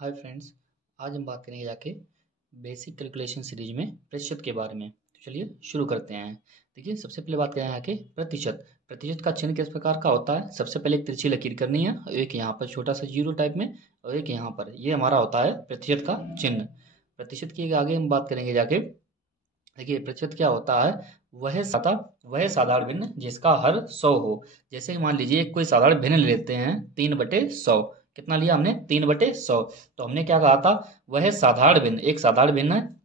Hi friends. आज हम बात करेंगे जाके बेसिक कैलकुलेशन सीरीज में प्रतिशत के बारे में। तो चलिए शुरू करते हैं। देखिए, सबसे पहले बात करें आके प्रतिशत। प्रतिशत का चिन्ह किस प्रकार का होता है? सबसे पहले एक तिरछी लकीर करनी है और एक यहाँ पर छोटा सा जीरो टाइप में और एक यहाँ पर, ये हमारा होता है प्रतिशत का चिन्ह। प्रतिशत की आगे हम बात करेंगे जाके। देखिए, प्रतिशत क्या होता है? वह साधारण भिन्न जिसका हर 100 हो। जैसे कि मान लीजिए कोई साधारण भिन्न ले लेते हैं 3/100। कितना लिया हमने? 3/100। तो हमने क्या कहा था? वह साधारण भिन्न, एक साधारण भिन्न है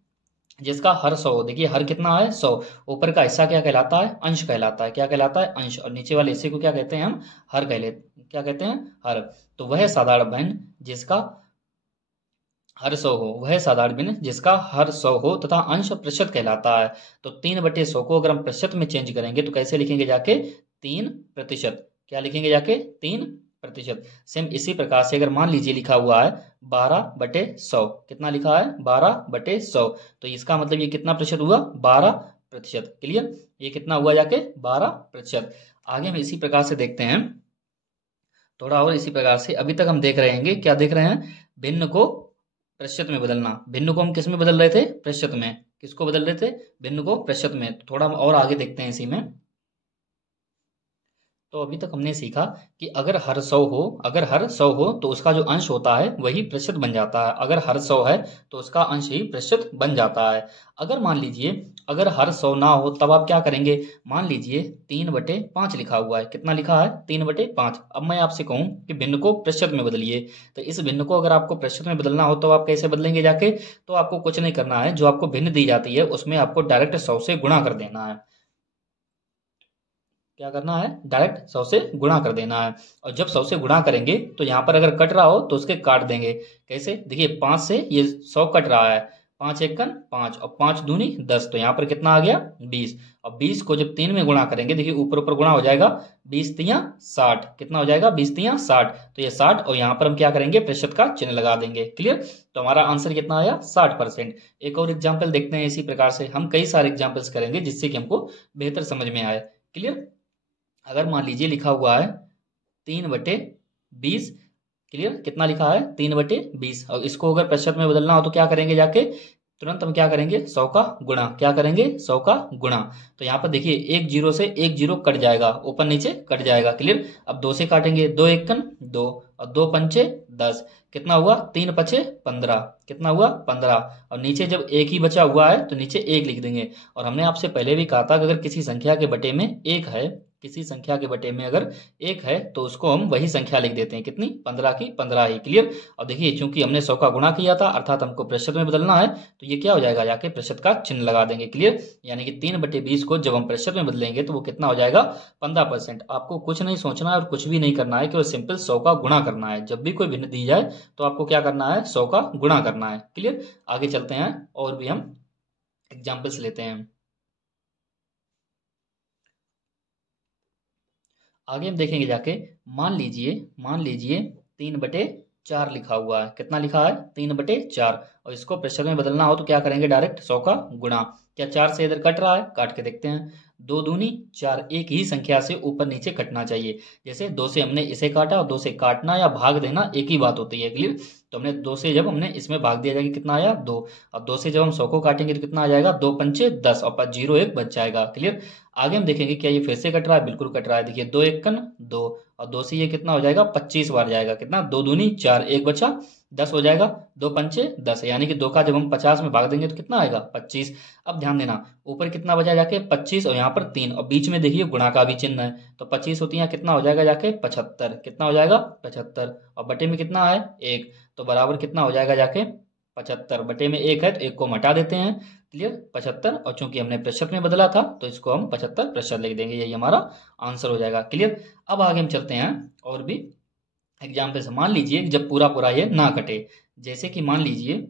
जिसका हर 100 हो। देखिए, हर कितना है? 100। ऊपर का हिस्सा क्या कहलाता है? अंश कहलाता है। क्या कहलाता है? अंश। और नीचे वाले हिस्से को क्या कहते हैं? हम हर क्या कहते हैं? हर। तो वह साधारण भिन्न जिसका हर 100 हो, वह साधारण भिन्न जिसका हर 100 हो तथा अंश प्रतिशत कहलाता है। तो 3/100 को अगर हम प्रतिशत में चेंज करेंगे तो कैसे लिखेंगे जाके? 3%। क्या लिखेंगे जाके? 3%। सेम इसी प्रकार से अगर मान लीजिए लिखा हुआ है 12/100। कितना लिखा है? 12/100। तो इसका मतलब ये कितना प्रतिशत हुआ? 12%। क्लियर? ये कितना हुआ जाके? 12%। आगे हम इसी प्रकार से देखते हैं थोड़ा और। इसी प्रकार से अभी तक हम देख रहे हैं, क्या देख रहे हैं? भिन्न को प्रतिशत में बदलना। भिन्न को हम किस में बदल रहे थे? प्रतिशत में। किसको बदल रहे थे? भिन्न को प्रतिशत में। तो थोड़ा हम और आगे देखते हैं इसी में। तो अभी तक हमने सीखा कि अगर हर 100 हो तो उसका जो अंश होता है वही प्रतिशत बन जाता है। अगर हर 100 है तो उसका अंश ही प्रतिशत बन जाता है। अगर मान लीजिए अगर हर 100 ना हो तब आप क्या करेंगे? मान लीजिए 3/5 लिखा हुआ है। कितना लिखा है? 3/5। अब मैं आपसे कहूं कि भिन्न को प्रतिशत में बदलिए, तो इस भिन्न को अगर आपको प्रतिशत में बदलना हो तो आप कैसे बदलेंगे जाके? तो आपको कुछ नहीं करना है, जो आपको भिन्न दी जाती है उसमें आपको डायरेक्ट 100 से गुणा कर देना है। क्या करना है? डायरेक्ट 100 से गुणा कर देना है। और जब 100 से गुणा करेंगे तो यहाँ पर अगर कट रहा हो तो उसके काट देंगे। कैसे? देखिए, 5 से ये 100 कट रहा है। 5 एकन 5 और 5 दूनी 10। तो यहाँ पर कितना आ गया? 20। और 20 को जब 3 में गुणा करेंगे, देखिए ऊपर ऊपर गुणा हो जाएगा। 20 तियां 60। कितना हो जाएगा? 20 तियां 60। तो ये 60 और यहाँ पर हम क्या करेंगे? प्रतिशत का चिन्ह लगा देंगे। क्लियर? तो हमारा आंसर कितना आया? 60%। एक और एग्जाम्पल देखते हैं। इसी प्रकार से हम कई सारे एग्जाम्पल्स करेंगे जिससे कि हमको बेहतर समझ में आए। क्लियर? अगर मान लीजिए लिखा हुआ है 3/20। क्लियर? कितना लिखा है? 3/20। और इसको अगर प्रतिशत में बदलना हो तो क्या करेंगे जाके? तुरंत हम क्या करेंगे? 100 का गुणा। क्या करेंगे? 100 का गुणा। तो यहाँ पर देखिए एक जीरो से एक जीरो कट जाएगा, ऊपर नीचे कट जाएगा। क्लियर? अब 2 से काटेंगे, 2 एकन 2 और 2 पंचे 10। कितना हुआ? 3 पचे 15। कितना हुआ? 15। और नीचे जब एक ही बचा हुआ है तो नीचे एक लिख देंगे। और हमने आपसे पहले भी कहा था कि अगर किसी संख्या के बटे में एक है, किसी संख्या के बटे में अगर एक है तो उसको हम वही संख्या लिख देते हैं। कितनी? 15 की 15 ही। क्लियर? और देखिए, चूंकि हमने 100 का गुणा किया था अर्थात हमको प्रतिशत में बदलना है, तो ये क्या हो जाएगा? जाके प्रतिशत का चिन्ह लगा देंगे। क्लियर? यानी कि 3/20 को जब हम प्रतिशत में बदलेंगे तो वो कितना हो जाएगा? 15%। आपको कुछ नहीं सोचना है और कुछ भी नहीं करना है, केवल सिंपल 100 का गुणा करना है। जब भी कोई भिन्न दी जाए तो आपको क्या करना है? 100 का गुणा करना है। क्लियर? आगे चलते हैं और भी हम एग्जाम्पल्स लेते हैं। आगे हम देखेंगे जाके। मान लीजिए 3/4 लिखा हुआ है। कितना लिखा है? 3/4। और इसको प्रतिशत में बदलना हो तो क्या करेंगे? डायरेक्ट 100 का गुणा। क्या 4 से इधर कट रहा है? काट के देखते हैं। 2 दूनी 4। एक ही संख्या से ऊपर नीचे कटना चाहिए। जैसे 2 से हमने इसे काटा और 2 से काटना या भाग देना एक ही बात होती है। क्लियर? तो हमने 2 से जब हमने इसमें भाग दिया जाएगा, कितना आया? 2। और 2 से जब हम 100 को काटेंगे तो कितना आ जाएगा? 2 पंचे 10 और 5 जीरो एक बच जाएगा। क्लियर? आगे हम देखेंगे क्या ये फिर से कट रहा है? बिल्कुल कट रहा है। देखिए 2 एकन 2 और 2 से ये कितना हो जाएगा? 25 बार जाएगा। कितना? 2 दूनी 4, एक बचा 10 हो जाएगा। 2 पंचे 10, यानी कि 2 का जब हम 50 में भाग देंगे तो कितना आएगा? 25। अब ध्यान देना, ऊपर कितना बचा जाके? 25 और यहाँ पर 3 और बीच में देखिए गुणा का भी चिन्ह है। तो 25 होती है, कितना हो जाएगा जाके? 75। कितना हो जाएगा? 75। और बटे में कितना है? 1। तो बराबर कितना हो जाएगा जाके? 75। बटे में 1 है तो 1 को हम हटा देते हैं। क्लियर? 75। और चूंकि हमने प्रतिशत में बदला था तो इसको हम 75% लिख देंगे। यही हमारा आंसर हो जाएगा। क्लियर? अब आगे हम चलते हैं और भी एग्जाम्पल से। मान लीजिए जब पूरा पूरा ये ना कटे, जैसे कि मान लीजिए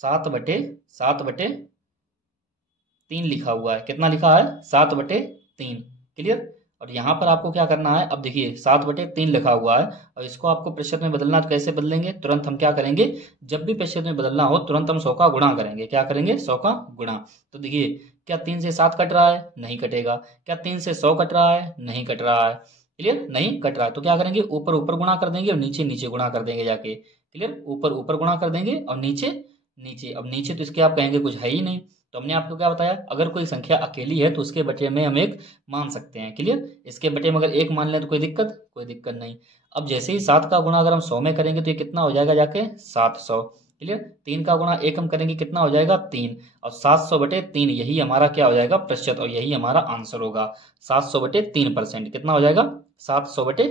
7/3 लिखा हुआ है। कितना लिखा है? 7/3। क्लियर? और यहाँ पर आपको क्या करना है? अब देखिए 7/3 लिखा हुआ है और इसको आपको प्रतिशत में बदलना, तो कैसे बदलेंगे? तुरंत हम क्या करेंगे? जब भी प्रतिशत में बदलना हो तुरंत हम 100 का गुणा करेंगे। क्या करेंगे? 100 का गुणा। तो देखिए, क्या 3 से 7 कट रहा है? नहीं कटेगा। क्या 3 से 100 कट रहा है? नहीं कट रहा है। क्लियर? नहीं कट रहा है। तो क्या करेंगे? ऊपर ऊपर गुणा कर देंगे और नीचे नीचे गुणा कर देंगे जाके। क्लियर, ऊपर ऊपर गुणा कर देंगे और नीचे नीचे। अब नीचे तो इसके आप कहेंगे कुछ है ही नहीं, तो हमने आपको क्या बताया, अगर कोई संख्या अकेली है तो उसके बटे में हम एक मान सकते हैं। क्लियर, इसके बटे में अगर एक मान लें तो कोई दिक्कत नहीं। अब जैसे ही 7 का गुणा अगर हम 100 में करेंगे तो ये कितना हो जाएगा जाके 700। क्लियर, 3 का गुणा 1 हम करेंगे कितना हो जाएगा 3, और 700 बटे 3 यही हमारा क्या हो जाएगा प्रतिशत, और यही हमारा आंसर होगा 700 बटे 3%। कितना हो जाएगा 700 बटे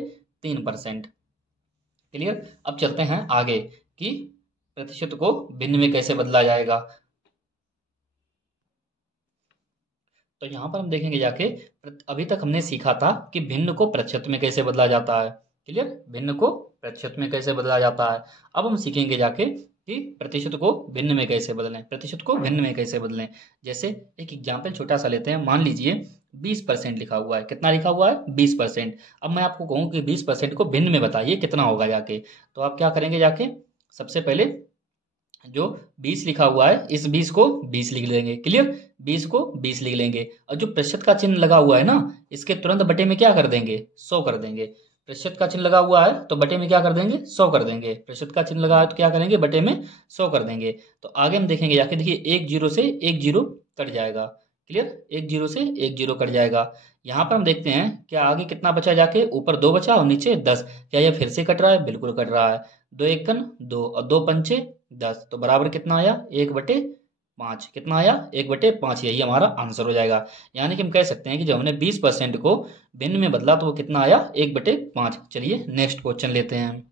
3%। क्लियर, अब चलते हैं आगे कि प्रतिशत को भिन्न में कैसे बदला जाएगा। तो यहां पर हम देखेंगे जाके अभी तक हमने सीखा था कि भिन्न को प्रतिशत में कैसे बदला जाता है। क्लियर, भिन्न को प्रतिशत में कैसे बदला जाता है। अब हम सीखेंगे जाके कि प्रतिशत को भिन्न में कैसे बदलें, प्रतिशत को भिन्न में कैसे बदलें। जैसे एक एग्जाम्पल छोटा सा लेते हैं, मान लीजिए 20% लिखा हुआ है। कितना लिखा हुआ है 20%। अब मैं आपको कहूँ कि 20% को भिन्न में बताइए कितना होगा जाके, तो आप क्या करेंगे जाके, सबसे पहले जो 20 लिखा हुआ है इस 20 को 20 लिख लेंगे। क्लियर, 20 को 20 लिख लेंगे, और जो प्रतिशत का चिन्ह लगा हुआ है ना, इसके तुरंत बटे में क्या कर देंगे 100 कर देंगे। प्रतिशत का चिन्ह लगा हुआ है तो बटे में क्या कर देंगे 100 कर देंगे। प्रतिशत का चिन्ह लगा है तो क्या करेंगे बटे में 100 कर देंगे। तो आगे हम देखेंगे जाके, देखिए एक जीरो से एक जीरो कट जाएगा। क्लियर, एक जीरो से एक जीरो कट जाएगा। यहाँ पर हम देखते हैं क्या आगे कितना बचा जाके, ऊपर 2 बचा और नीचे 10। क्या यह फिर से कट रहा है, बिल्कुल कट रहा है। 2 एकन 2 और 2 पंचे 10, तो बराबर कितना आया 1/5। कितना आया 1/5, यही हमारा आंसर हो जाएगा। यानी कि हम कह सकते हैं कि जब हमने 20% को भिन्न में बदला तो वो कितना आया 1/5। चलिए नेक्स्ट क्वेश्चन लेते हैं।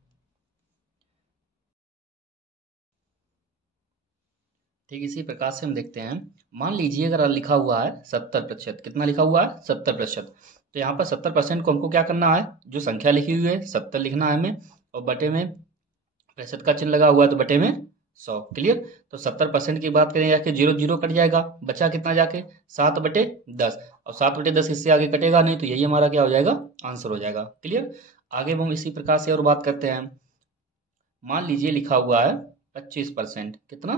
ठीक इसी प्रकार से हम देखते हैं, मान लीजिए अगर लिखा हुआ है 70%। कितना लिखा हुआ है 70%। तो यहाँ पर 70% को हमको क्या करना है, जो संख्या लिखी हुई है 70 लिखना है हमें, और बटे में प्रतिशत का चिन्ह लगा हुआ है तो बटे में 100। क्लियर, तो 70% की बात करें जाके 0 0 कट जाएगा, बचा कितना जाके 7/10, और 7/10 इससे आगे कटेगा नहीं, तो यही हमारा क्या हो जाएगा आंसर हो जाएगा। क्लियर, आगे हम इसी प्रकार से और बात करते हैं। मान लीजिए लिखा हुआ है 25%। कितना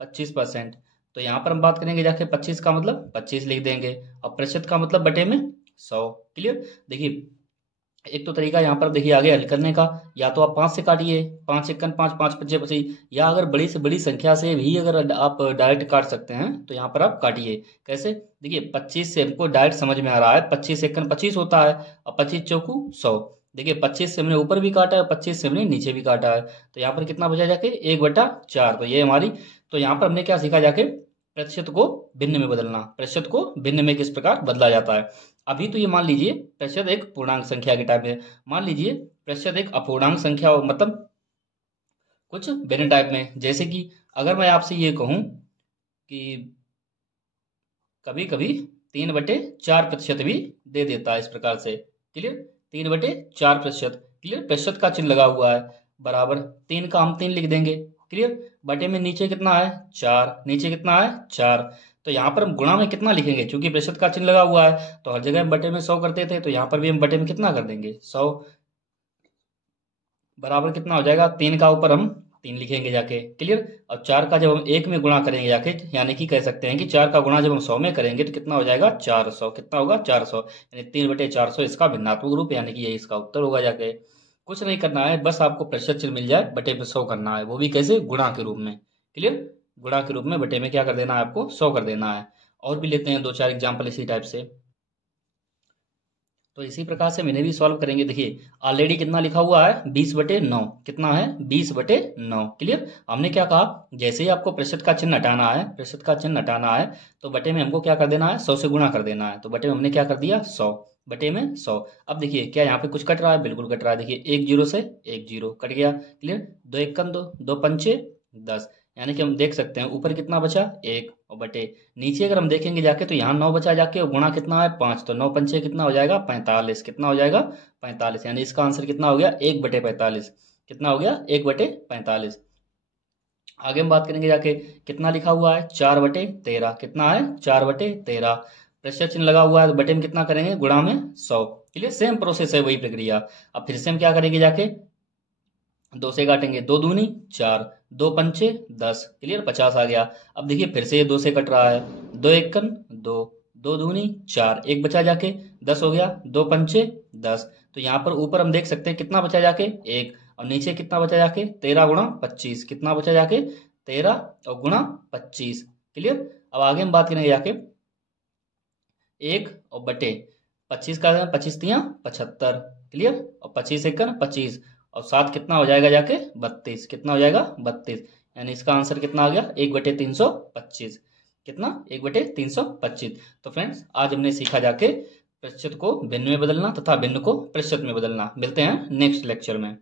25%। तो यहाँ पर हम बात करेंगे जाके 25 का मतलब 25 लिख देंगे, और प्रतिशत का मतलब बटे में 100। क्लियर, देखिए एक तो तरीका यहाँ पर देखिए आगे हल करने का, या तो आप 5 से काटिए, 5 एकन 5 5 पच्चे 25, या अगर बड़ी से बड़ी संख्या से भी अगर आप डायरेक्ट काट सकते हैं तो यहाँ पर आप काटिए। कैसे, देखिए 25 से हमको डायरेक्ट समझ में आ रहा है, 25 एकन 25 होता है, और 25 चौकू 100। देखिए 25 से हमने ऊपर भी काटा है, 25 से हमने नीचे भी काटा है, तो यहाँ पर कितना बचा जाके 1/4। तो ये हमारी, तो यहाँ पर हमने क्या सीखा जाके, प्रतिशत को भिन्न में बदलना। प्रतिशत को भिन्न में किस प्रकार बदला जाता है। अभी तो ये मान लीजिए प्रतिशत एक पूर्णांक संख्या के टाइप में, मान लीजिए प्रतिशत एक अपूर्णांक संख्या हो, मतलब कुछ भिन्न टाइप में। जैसे कि अगर मैं आपसे ये कहूं कि कभी कभी 3/4% भी दे देता है इस प्रकार से। क्लियर, 3/4%। क्लियर, प्रतिशत का चिन्ह लगा हुआ है, बराबर 3 का हम 3 लिख देंगे। क्लियर, बटे में नीचे कितना है 4, नीचे कितना है 4। तो यहाँ पर हम गुणा में कितना लिखेंगे, क्योंकि प्रतिशत का चिन्ह लगा हुआ है तो हर जगह हम बटे में 100 करते थे, तो यहाँ पर भी हम बटे में कितना कर देंगे 100, बराबर कितना हो जाएगा 3 का ऊपर हम 3 लिखेंगे जाके। क्लियर, और 4 का जब हम 1 में गुणा करेंगे जाके, यानी कि कह सकते हैं कि 4 का गुणा जब हम 100 में करेंगे तो कितना हो जाएगा 400। कितना होगा 400, यानी 3/400 इसका भिन्नात्मक रूप, यानी कि यही इसका उत्तर होगा जाके। कुछ नहीं करना है, बस आपको प्रतिशत चिन्ह मिल जाए बटे में 100 करना है, वो भी कैसे गुणा के रूप में। क्लियर, गुणा के रूप में बटे में क्या कर देना है आपको 100 कर देना है। और भी लेते हैं 2 4 एग्जाम्पल इसी टाइप से। तो इसी प्रकार से मैंने भी सॉल्व करेंगे। देखिए ऑलरेडी कितना लिखा हुआ है 20/9। कितना है 20/9। क्लियर, हमने क्या कहा, जैसे ही आपको प्रतिशत का चिन्ह हटाना है, प्रतिशत का चिन्ह हटाना है तो बटे में हमको क्या कर देना है 100 से गुणा कर देना है। तो बटे में हमने क्या कर दिया 100, बटे में 100। अब देखिए क्या यहाँ पे कुछ कट रहा है, बिल्कुल कट रहा है। देखिए एक जीरो से एक जीरो कट गया। क्लियर, 2 एकन 2, 2 पंचे 10, यानी कि हम देख सकते हैं ऊपर कितना बचा 1, और बटे नीचे अगर हम देखेंगे जाके तो यहाँ 9 बचा जाके, और गुणा कितना है 5, तो 9 पंचे कितना हो जाएगा 45। कितना हो जाएगा 45, यानी इसका आंसर कितना हो गया 1/45। कितना हो गया 1/45। आगे हम बात करेंगे जाके, कितना लिखा हुआ है 4/13। कितना है 4/13। प्रतिशत चिन्ह लगा हुआ है तो बटे में कितना करेंगे गुणा में 100। क्लियर, सेम प्रोसेस है, वही प्रक्रिया। अब फिर से हम क्या करेंगे जाके, 2 से काटेंगे, 2 दूनी 4, 2 पंचे 10। क्लियर, 50 आ गया। अब देखिए फिर से ये 2 से कट रहा है, 2 एकन 2, 2 दूनी 4, एक बचा जाके 10 हो गया, 2 पंचे 10। तो यहाँ पर ऊपर हम देख सकते हैं कितना बचा जाके 1, और नीचे कितना बचा जाके 13 गुणा 25, कितना बचा जाके 13 और गुणा 25। क्लियर। अब आगे हम बात करेंगे जाके 1 और बटे 25 का 25 तियां 75। क्लियर। और 25 एकन 25 और 7 कितना हो जाएगा जाके 32, कितना हो जाएगा 32, यानी इसका आंसर कितना आ गया 1/325। कितना 1/325। तो फ्रेंड्स आज हमने सीखा जाके प्रतिशत को भिन्न में बदलना तथा भिन्न को प्रतिशत में बदलना। मिलते हैं नेक्स्ट लेक्चर में।